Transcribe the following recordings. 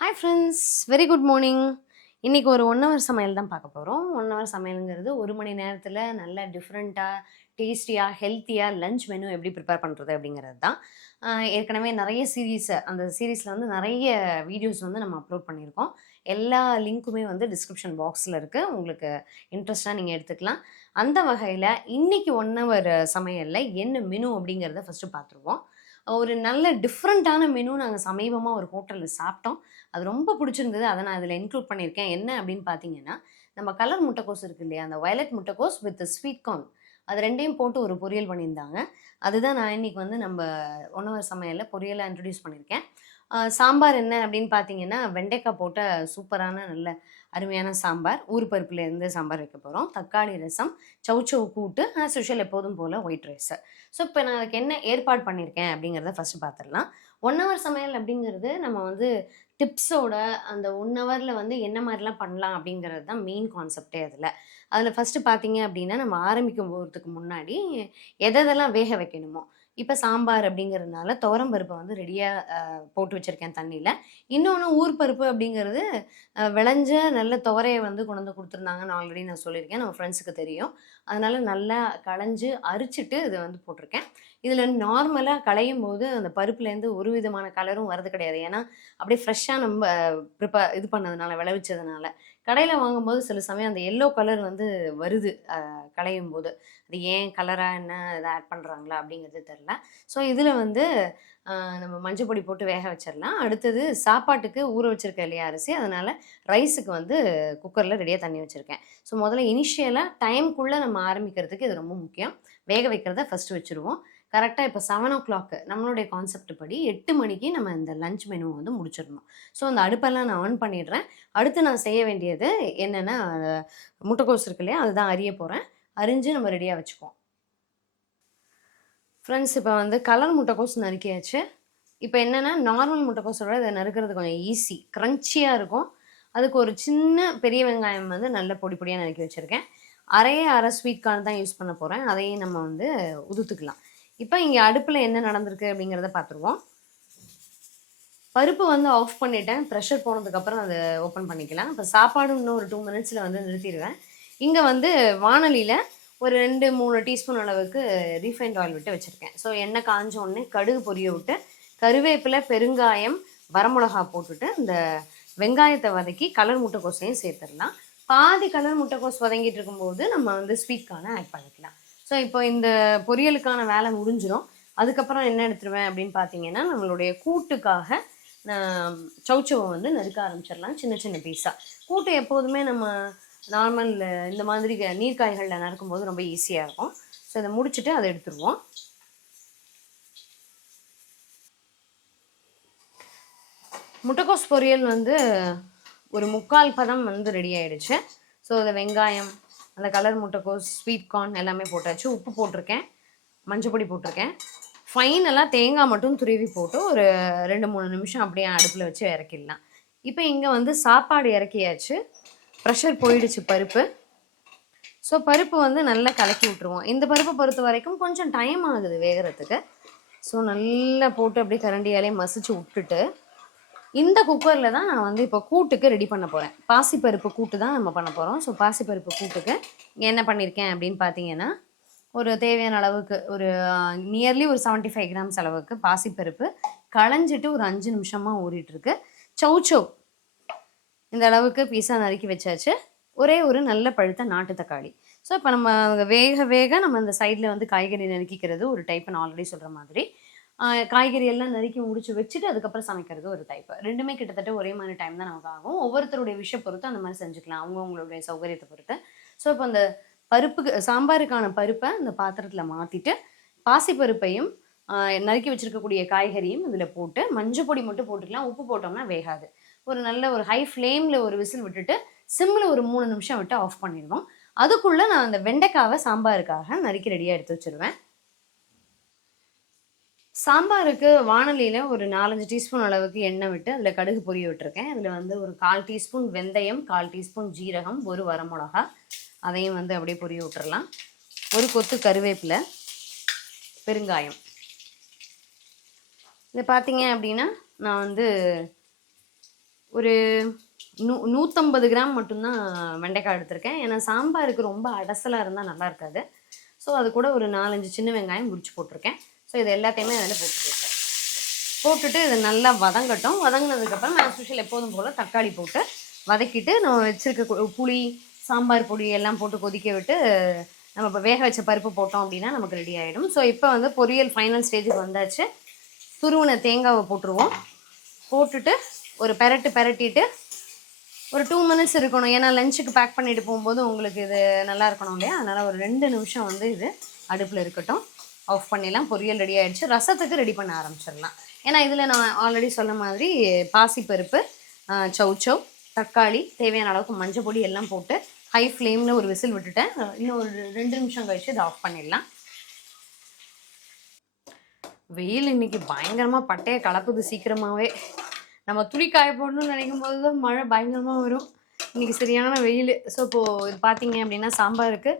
Hi friends, very good morning. இன்றைக்கி ஒரு 1 hour சமையல் தான் பார்க்க போகிறோம். 1 ஹவர் சமையலுங்கிறது 1 மணி நேரத்தில் நல்ல டிஃப்ரெண்ட்டாக, டேஸ்டியாக, ஹெல்த்தியாக லஞ்ச் மெனு எப்படி ப்ரிப்பேர் பண்ணுறது அப்படிங்கிறது தான். ஏற்கனவே நிறைய அந்த சீரீஸில் வந்து நிறைய வீடியோஸ் வந்து நம்ம அப்லோட் பண்ணியிருக்கோம். எல்லா லிங்க்குமே வந்து டிஸ்கிரிப்ஷன் பாக்ஸில் இருக்குது. உங்களுக்கு இன்ட்ரெஸ்ட்டாக நீங்கள் எடுத்துக்கலாம். அந்த வகையில் இன்றைக்கி 1 ஹவர் சமையலில் என்ன மெனு அப்படிங்கிறத ஃபஸ்ட்டு பார்த்துருவோம். ஒரு நல்ல டிஃப்ரெண்ட்டான மெனு நாங்கள் சமீபமாக ஒரு ஹோட்டலில் சாப்பிட்டோம். அது ரொம்ப பிடிச்சிருந்தது. அதை நான் இதில் இன்க்ளூட் பண்ணியிருக்கேன். என்ன அப்படின்னு பார்த்தீங்கன்னா, நம்ம கலர் முட்டைக்கோஸ் இருக்கு இல்லையா, அந்த வயலட் முட்டைக்கோஸ் வித் ஸ்வீட் கார்ன், அது 2யும் போட்டு ஒரு பொரியல் பண்ணியிருந்தாங்க. அதுதான் நான் இன்னைக்கு வந்து நம்ம உணவு சமையலில் பொரியலாக இன்ட்ரடியூஸ் பண்ணியிருக்கேன். சாம்பார் என்ன அப்படின்னு பார்த்தீங்கன்னா, வெண்டைக்காய் போட்ட சூப்பரான நல்ல அருமையான சாம்பார். பருப்புலேருந்து சாம்பார் வைக்க போகிறோம். தக்காளி ரசம், சௌச்சௌ கூட்டு, ஆஸ் யூஷுவல் எப்போதும் போல் ஒயிட் ரைஸு. ஸோ இப்போ நான் அதுக்கு என்ன ஏற்பாடு பண்ணியிருக்கேன் அப்படிங்கிறத ஃபஸ்ட்டு பார்த்துடலாம். 1 ஹவர் சமையல் அப்படிங்கிறது நம்ம வந்து டிப்ஸோட அந்த 1 ஹவரில் வந்து என்ன மாதிரிலாம் பண்ணலாம் அப்படிங்கிறது தான் மெயின் கான்செப்டே அதில். அதில் ஃபஸ்ட்டு பார்த்தீங்க அப்படின்னா, நம்ம ஆரம்பிக்கும் போகிறதுக்கு முன்னாடி எதெல்லாம் வேக வைக்கணுமோ, இப்போ சாம்பார் அப்படிங்கிறதுனால துவரம் பருப்பை வந்து ரெடியாக போட்டு வச்சுருக்கேன் தண்ணியில். இன்னொன்று பருப்பு அப்படிங்கிறது விளைஞ்ச நல்ல துவரையை வந்து கொண்டு வந்து கொடுத்துருந்தாங்கன்னு ஆல்ரெடி நான் சொல்லியிருக்கேன். நம்ம ஃப்ரெண்ட்ஸுக்கு தெரியும். அதனால் நல்லா களைஞ்சு அரிச்சிட்டு இதை வந்து போட்டிருக்கேன். இதில் நார்மலாக களையும் போது அந்த பருப்புலேருந்து ஒரு விதமான கலரும் வரது கிடையாது. ஏன்னா அப்படியே ஃப்ரெஷ்ஷாக நம்ம இது பண்ணதுனால, விளைவிச்சதுனால. கடையில் வாங்கும்போது சில சமயம் அந்த எல்லோ கலர் வந்து வருது களையும் போது. அது ஏன் கலராக என்ன இதை ஆட் பண்ணுறாங்களா அப்படிங்கிறது தெரில. ஸோ இதில் வந்து நம்ம மஞ்சள் பொடி போட்டு வேக வச்சிடலாம். அடுத்தது சாப்பாட்டுக்கு ஊற வச்சுருக்கேன் இல்லையா அரிசி, அதனால் ரைஸுக்கு வந்து குக்கரில் ரெடியாக தண்ணி வச்சுருக்கேன். ஸோ முதல்ல இனிஷியலாக டைம்குள்ளே நம்ம ஆரம்பிக்கிறதுக்கு இது ரொம்ப முக்கியம். வேக வைக்கிறத ஃபஸ்ட்டு வச்சுருவோம். கரெக்டாக இப்போ 7:00 நம்மளுடைய கான்செப்ட் படி 8 மணிக்கு நம்ம இந்த லஞ்ச் மெனுவை வந்து முடிச்சிடணும். ஸோ அந்த அடுப்பெல்லாம் நான் ஆன் பண்ணிடுறேன். அடுத்து நான் செய்ய வேண்டியது என்னென்னா, முட்டைக்கோஸ் இருக்கு இல்லையா, அதுதான் அரிய போகிறேன். அரிஞ்சு நம்ம ரெடியாக வச்சுக்குவோம். ஃப்ரெண்ட்ஸ், இப்போ வந்து கலர் முட்டைக்கோஸ் நறுக்கியாச்சு. இப்போ என்னென்னா, நார்மல் முட்டைக்கோஸோட இதை நறுக்கிறது கொஞ்சம் ஈஸி, க்ரன்ச்சியாக இருக்கும். அதுக்கு ஒரு சின்ன பெரிய வெங்காயம் வந்து நல்ல பொடி பொடியாக நறுக்கி வச்சுருக்கேன். அரை ஸ்வீட் கார்ன் தான் யூஸ் பண்ண போகிறேன். அதையும் நம்ம வந்து உதுத்துக்கலாம். இப்போ இங்கே அடுப்பில் என்ன நடந்திருக்கு அப்படிங்கிறத பார்த்துருவோம். பருப்பு வந்து ஆஃப் பண்ணிவிட்டேன். ப்ரெஷர் போனதுக்கப்புறம் அதை ஓப்பன் பண்ணிக்கலாம். இப்போ சாப்பாடு இன்னும் ஒரு 2 மினிட்ஸில் வந்து நிறுத்திடுவேன். இங்கே வந்து வானலியில் ஒரு 2-3 டீஸ்பூன் அளவுக்கு ரீஃபைண்ட் ஆயில் விட்டு வச்சுருக்கேன். ஸோ எண்ணெய் காஞ்ச உடனே கடுகு பொரிய விட்டு, கருவேப்பிலை, பெருங்காயம், வரமிளகா போட்டுட்டு இந்த வெங்காயத்தை வதக்கி கலர் முட்டைக்கோஸையும் சேர்த்துடலாம். பாதி கலர் முட்டைக்கோஸ் வதங்கிட்டு இருக்கும்போது நம்ம வந்து ஸ்வீட் கார்னை ஆட் பண்ணிக்கலாம். ஸோ இப்போ இந்த பொரியலுக்கான வேலை முடிஞ்சிடும். அதுக்கப்புறம் என்ன எடுத்துருவேன் அப்படின்னு பார்த்தீங்கன்னா, நம்மளுடைய கூட்டுக்காக நான் சௌச்சவை வந்து நறுக்க ஆரம்பிச்சிடலாம் சின்ன சின்ன பீஸாக. கூட்டு எப்போதுமே நம்ம நார்மல் இந்த மாதிரி நீர்க்காய்களில் நறுக்கும்போது ரொம்ப ஈஸியாக இருக்கும். ஸோ இதை முடிச்சுட்டு அதை எடுத்துருவோம். முட்டைக்கோஸ் பொரியல் வந்து ஒரு 3/4 பதம் வந்து ரெடி ஆகிடுச்சு. ஸோ இந்த வெங்காயம், அந்த கலர் முட்டைக்கோஸ், ஸ்வீட் கார்ன் எல்லாமே போட்டாச்சு. உப்பு போட்டிருக்கேன், மஞ்சள் பொடி போட்டிருக்கேன். ஃபைனலாக தேங்காய் மட்டும் துருவி போட்டு ஒரு 2-3 நிமிஷம் அப்படியே அடுப்பில் வச்சு இறக்கிடலாம். இப்போ இங்கே வந்து சாப்பாடு இறக்கியாச்சு. ப்ரெஷர் போயிடுச்சு பருப்பு. ஸோ பருப்பு வந்து நல்லா கலக்கி விட்ருவோம். இந்த பருப்பை பொறுத்த வரைக்கும் கொஞ்சம் டைம் ஆகுது வேகிறதுக்கு. ஸோ நல்லா போட்டு அப்படியே கரண்டியாலே மசிச்சு விட்டுட்டு, இந்த குக்கரில் தான் நான் வந்து இப்போ கூட்டுக்கு ரெடி பண்ண போகிறேன். பாசிப்பருப்பு கூட்டு தான் நம்ம பண்ண போகிறோம். ஸோ பாசிப்பருப்பு கூட்டுக்கு என்ன பண்ணியிருக்கேன் அப்படின்னு பார்த்தீங்கன்னா, ஒரு தேவையான அளவுக்கு ஒரு நியர்லி ஒரு 75 கிராம்ஸ் அளவுக்கு பாசிப்பருப்பு களைஞ்சிட்டு ஒரு 5 நிமிஷமாக ஊறிட்டுருக்கு. சௌச்சௌ இந்த அளவுக்கு பீஸாக நறுக்கி வச்சாச்சு. ஒரே ஒரு நல்ல பழுத்த நாட்டு தக்காளி. ஸோ இப்போ நம்ம வேக நம்ம இந்த சைடில் வந்து காய்கறி நறுக்கிக்கிறது ஒரு டைப்பு, நான் ஆல்ரெடி சொல்கிற மாதிரி. காய்கறி எல்லாம் நறுக்கி முடிச்சு வச்சுட்டு அதுக்கப்புறம் சமைக்கிறது ஒரு டைப்பு. 2மே கிட்டத்தட்ட ஒரே மாதிரி டைம் தான் நமக்கு ஆகும். ஒவ்வொருத்தருடைய விஷயம் பொறுத்து அந்த மாதிரி செஞ்சுக்கலாம், அவங்கவுங்களுடைய சௌகரியத்தை பொறுத்து. ஸோ இப்போ அந்த சாம்பாருக்கான பருப்பை இந்த பாத்திரத்தில் மாற்றிட்டு, பாசிப்பருப்பையும் நறுக்கி வச்சுருக்கக்கூடிய காய்கறியும் இதில் போட்டு, மஞ்சள் பொடி மட்டும் போட்டுக்கலாம். உப்பு போட்டோம்னா வேகாது. ஒரு நல்ல ஒரு ஹை ஃப்ளேமில் ஒரு விசில் விட்டுட்டு சிம்மில் ஒரு 3 நிமிஷம் விட்டு ஆஃப் பண்ணிடுவோம். அதுக்குள்ளே நான் அந்த வெண்டைக்காவை சாம்பாருக்காக நறுக்கி ரெடியாக எடுத்து வச்சுருவேன். சாம்பாருக்கு வானலியில் ஒரு 4-5 டீஸ்பூன் அளவுக்கு எண்ணெய் விட்டு அதில் கடுகு பொரிய விட்டுருக்கேன். அதில் வந்து ஒரு 1/4 டீஸ்பூன் வெந்தயம், 1/4 டீஸ்பூன் ஜீரகம், ஒரு வரமிளகா, அதையும் வந்து அப்படியே பொரிய விட்டுறலாம். ஒரு கொத்து கருவேப்பிலை, பெருங்காயம். இதை பார்த்தீங்க அப்படின்னா, நான் வந்து ஒரு 150 கிராம் மட்டும்தான் வெண்டைக்காய் எடுத்திருக்கேன். ஏன்னா சாம்பாருக்கு ரொம்ப அடசலாக இருந்தால் நல்லா இருக்காது. ஸோ அது கூட ஒரு 4-5 சின்ன வெங்காயம் உரிச்சு போட்டிருக்கேன். ஸோ இது எல்லாத்தையுமே அதில் போட்டுட்டு இது நல்லா வதங்கட்டும். வதங்கினதுக்கப்புறம் நான் ஸ்பெஷல் எப்போதும் போல் தக்காளி போட்டு வதக்கிட்டு நம்ம வச்சுருக்க புளி, சாம்பார் பொடி எல்லாம் போட்டு கொதிக்க விட்டு நம்ம இப்போ வேக வச்ச பருப்பு போட்டோம் அப்படின்னா நமக்கு ரெடி ஆகிடும். ஸோ இப்போ வந்து பொரியல் ஃபைனல் ஸ்டேஜுக்கு வந்தாச்சு. துருவின தேங்காவை போட்டுருவோம். போட்டுட்டு ஒரு பெரட்டிட்டு ஒரு 2 மினிட்ஸ் இருக்கணும். ஏன்னா லஞ்சுக்கு பேக் பண்ணிட்டு போகும்போது உங்களுக்கு இது நல்லா இருக்கணும் இல்லையா? அதனால் ஒரு 2 நிமிஷம் வந்து இது அடுப்பில் இருக்கட்டும். ஆஃப் பண்ணிடலாம். பொரியல் ரெடி ஆகிடுச்சு. ரசத்துக்கு ரெடி பண்ண ஆரம்பிச்சிடலாம். ஏன்னா இதில் நான் ஆல்ரெடி சொன்ன மாதிரி பாசிப்பருப்பு, சௌச்சௌ, தக்காளி, தேவையான அளவுக்கு மஞ்சள் பொடி எல்லாம் போட்டு ஹை ஃப்ளேமில் ஒரு விசில் விட்டுட்டேன். இன்னும் ஒரு 2 நிமிஷம் கழிச்சு இதை ஆஃப் பண்ணிடலாம். வெயில் இன்னைக்கு பயங்கரமாக பட்டையை கலப்புது சீக்கிரமாகவே. நம்ம துணி காய போடணும்னு நினைக்கும் போது தான் மழை பயங்கரமாக வரும். இன்றைக்கி சரியான வெயில். ஸோ இப்போது இது பார்த்தீங்க அப்படின்னா சாம்பாருக்கு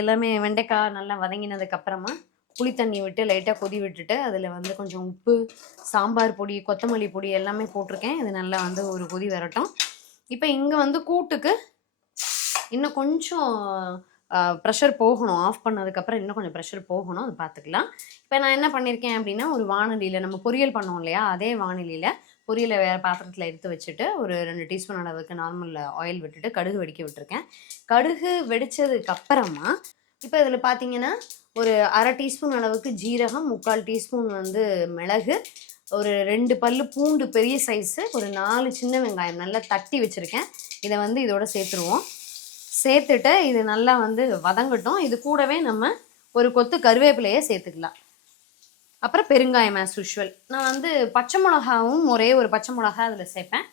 எல்லாமே வெண்டைக்காய் நல்லா வதங்கினதுக்கப்புறமா புளி தண்ணி விட்டு லைட்டாக கொதி விட்டுட்டு அதில் வந்து கொஞ்சம் உப்பு, சாம்பார் பொடி, கொத்தமல்லி பொடி எல்லாமே போட்டிருக்கேன். இது நல்லா வந்து ஒரு கொதி வரட்டும். இப்போ இங்கே வந்து கூட்டுக்கு இன்னும் கொஞ்சம் ப்ரெஷர் போகணும். ஆஃப் பண்ணதுக்கப்புறம் இன்னும் கொஞ்சம் ப்ரெஷர் போகணும். அது பார்த்துக்கலாம். இப்போ நான் என்ன பண்ணியிருக்கேன் அப்படின்னா ஒரு வானொலியில் நம்ம பொரியல் பண்ணோம் இல்லையா, அதே வானொலியில் பொரியலை வேறு பாத்திரத்தில் எடுத்து வச்சுட்டு ஒரு 2 டீஸ்பூன் அளவுக்கு நார்மல் ஆயில் விட்டுட்டு கடுகு வெடிக்க விட்டுருக்கேன். கடுகு வெடித்ததுக்கு அப்புறமா இப்போ இதில் பார்த்தீங்கன்னா ஒரு 1/2 டீஸ்பூன் அளவுக்கு ஜீரகம், 3/4 டீஸ்பூன் வந்து மிளகு, ஒரு 2 பல்லு பூண்டு பெரிய சைஸு, ஒரு 4 சின்ன வெங்காயம் நல்லா தட்டி வச்சுருக்கேன். இதை வந்து இதோட சேர்த்துருவோம். சேர்த்துட்டு இது நல்லா வந்து வதங்கட்டும். இது கூடவே நம்ம ஒரு கொத்து கருவேப்பிலையை சேர்த்துக்கலாம். அப்புறம் பெருங்காயம் ஆஸ் யூஷுவல். நான் வந்து பச்சை மிளகாவும் ஒரே ஒரு பச்சை மிளகா அதில் சேர்ப்பேன்.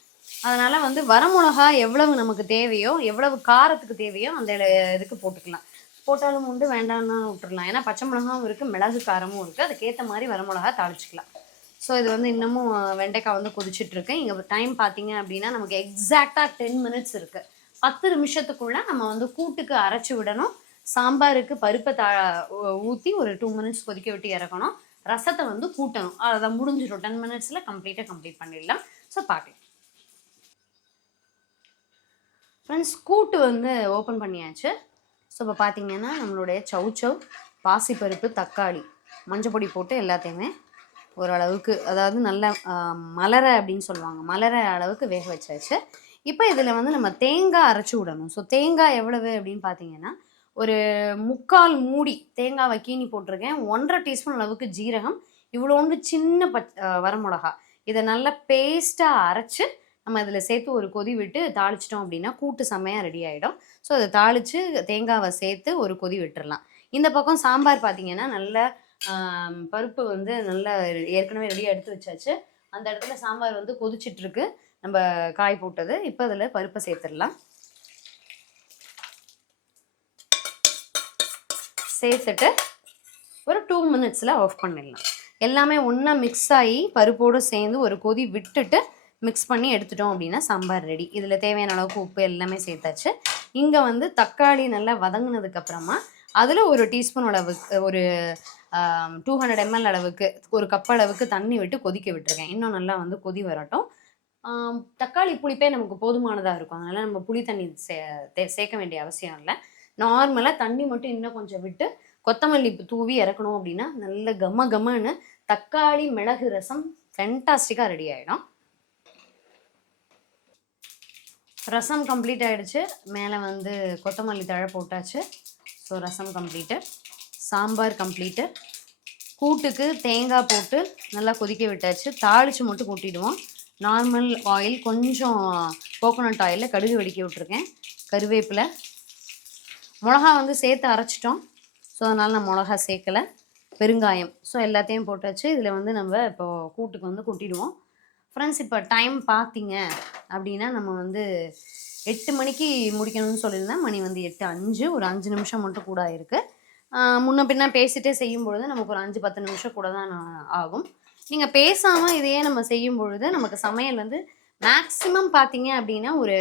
அதனால் வந்து வரமிளகா எவ்வளவு நமக்கு தேவையோ, எவ்வளவு காரத்துக்கு தேவையோ அந்த இதுக்கு போட்டுக்கலாம். போட்டாலும் உண்டு, வேண்டாம்னா விட்டுடலாம். ஏன்னா பச்சை மிளகாவும் இருக்குது, மிளகு காரமும் இருக்குது. அதுக்கேற்ற மாதிரி வரமிளகா தாளிச்சிக்கலாம். ஸோ இது வந்து இன்னமும் வெண்டைக்காய் வந்து கொதிச்சிட்ருக்கு. இங்கே டைம் பார்த்தீங்க அப்படின்னா நமக்கு எக்ஸாக்டாக 10 மினிட்ஸ் இருக்குது. 10 நிமிஷத்துக்குள்ளே நம்ம வந்து கூட்டுக்கு அரைச்சி விடணும். சாம்பாருக்கு பருப்பை ஊற்றி ஒரு 2 மினிட்ஸ் கொதிக்க விட்டு இறக்கணும். ரசத்தை வந்து கூட்டணும். அதை முடிஞ்சிடும். 10 மினிட்ஸில் கம்ப்ளீட் பண்ணிடலாம். ஸோ பார்க்கலாம் ஃப்ரெண்ட்ஸ். கூட்டு வந்து ஓப்பன் பண்ணியாச்சு. ஸோ இப்போ பார்த்தீங்கன்னா நம்மளுடைய சௌச்சௌ, பாசிப்பருப்பு, தக்காளி, மஞ்சள் பொடி போட்டு எல்லாத்தையுமே ஓரளவுக்கு, அதாவது நல்ல மலர அப்படின்னு சொல்லுவாங்க, மலர அளவுக்கு வேக வச்சாச்சு. இப்போ இதில் வந்து நம்ம தேங்காய் அரைச்சி விடணும். ஸோ தேங்காய் எவ்வளவு அப்படின்னு பார்த்தீங்கன்னா ஒரு 3/4 மூடி தேங்காவை கீனி போட்டிருக்கேன். 1/2 டீஸ்பூன் அளவுக்கு ஜீரகம், இவ்வளோண்டு சின்ன வரமிளகா, இதை நல்லா பேஸ்ட்டாக அரைச்சி நம்ம இதில் சேர்த்து ஒரு கொதி விட்டு தாளிச்சிட்டோம் அப்படின்னா கூட்டு செம்மையாக ரெடி ஆகிடும். ஸோ அதை தாளித்து தேங்காவை சேர்த்து ஒரு கொதி விட்டுடலாம். இந்த பக்கம் சாம்பார் பார்த்தீங்கன்னா நல்ல பருப்பு வந்து நல்லா ஏற்கனவே ரெடியாக எடுத்து வச்சாச்சு. அந்த இடத்துல சாம்பார் வந்து கொதிச்சிட்ருக்கு, நம்ம காய் போட்டது. இப்போ அதில் பருப்பை சேர்த்துடலாம். சேர்த்துட்டு ஒரு 2 மினிட்ஸில் ஆஃப் பண்ணிடலாம். எல்லாமே ஒன்றா மிக்ஸ் ஆகி பருப்போடு சேர்ந்து ஒரு கொதி விட்டுட்டு மிக்ஸ் பண்ணி எடுத்துட்டோம் அப்படின்னா சாம்பார் ரெடி. இதில் தேவையான அளவுக்கு உப்பு எல்லாமே சேர்த்தாச்சு. இங்கே வந்து தக்காளி நல்லா வதங்கினதுக்கப்புறமா அதில் ஒரு டீஸ்பூன் அளவுக்கு, ஒரு 200 ml அளவுக்கு, ஒரு கப் அளவுக்கு தண்ணி விட்டு கொதிக்க விட்டுருக்கேன். இன்னும் நல்லா வந்து கொதி வரட்டும். தக்காளி புளிப்பே நமக்கு போதுமானதாக இருக்கும். அதனால் நம்ம புளி தண்ணி சேர்க்க வேண்டிய அவசியம் இல்லை. நார்மலாக தண்ணி மட்டும் இன்னும் கொஞ்சம் விட்டு கொத்தமல்லி தூவி இறக்கணும் அப்படின்னா நல்ல கம்மன்னு தக்காளி மிளகு ரசம் ஃபென்டாஸ்டிக்காக ரெடி ஆகிடும். ரசம் கம்ப்ளீட் ஆகிடுச்சு. மேலே வந்து கொத்தமல்லி தழை போட்டாச்சு. ஸோ ரசம் கம்ப்ளீட்டட், சாம்பார் கம்ப்ளீட்டட். கூட்டுக்கு தேங்காய் போட்டு நல்லா கொதிக்க விட்டாச்சு. தாளித்து மட்டும் கூட்டிடுவோம். நார்மல் ஆயில், கொஞ்சம் கோகோனட் ஆயிலில் கடுகு வெடிக்க விட்டுருக்கேன், கருவேப்பிலை, மிளகா வந்து சேர்த்து அரைச்சிட்டோம். ஸோ அதனால் நான் மிளகா சேர்க்கலை, பெருங்காயம். ஸோ எல்லாத்தையும் போட்டாச்சு. இதில் வந்து நம்ம இப்போது கூட்டுக்கு வந்து கொட்டிடுவோம். ஃப்ரெண்ட்ஸ், இப்போ டைம் பார்த்தீங்க அப்படின்னா நம்ம வந்து 8 மணிக்கு முடிக்கணும்னு சொல்லியிருந்தேன். மணி வந்து 8:05, ஒரு 5 நிமிஷம் மட்டும் கூட இருக்குது. முன்ன பின்ன பேசிகிட்டே செய்யும்பொழுது நமக்கு ஒரு 5-10 நிமிஷம் கூட தான் ஆகும். நீங்கள் பேசாமல் இதையே நம்ம செய்யும் பொழுது நமக்கு சமையல் வந்து மேக்ஸிமம் பார்த்தீங்க அப்படின்னா ஒரு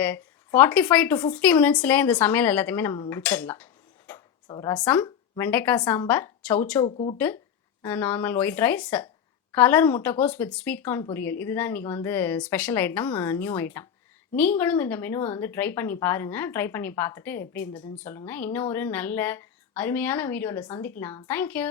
45 to 50 மினிட்ஸ்லேயே இந்த சமையல் எல்லாத்தையுமே நம்ம முடிச்சிடலாம். ஸோ ரசம், வெண்டைக்காய் சாம்பார், சௌச்சௌ கூட்டு, நார்மல் ஒயிட் ரைஸ், கலர் முட்டைக்கோஸ் வித் ஸ்வீட் கார்ன் பொரியல். இதுதான் இன்னைக்கு வந்து ஸ்பெஷல் ஐட்டம், நியூ ஐட்டம். நீங்களும் இந்த மெனுவ வந்து ட்ரை பண்ணி பாருங்க. ட்ரை பண்ணி பார்த்துட்டு எப்படி இருந்ததுன்னு சொல்லுங்க. இன்னும் ஒரு நல்ல அருமையான வீடியோல சந்திக்கலாம். Thank you.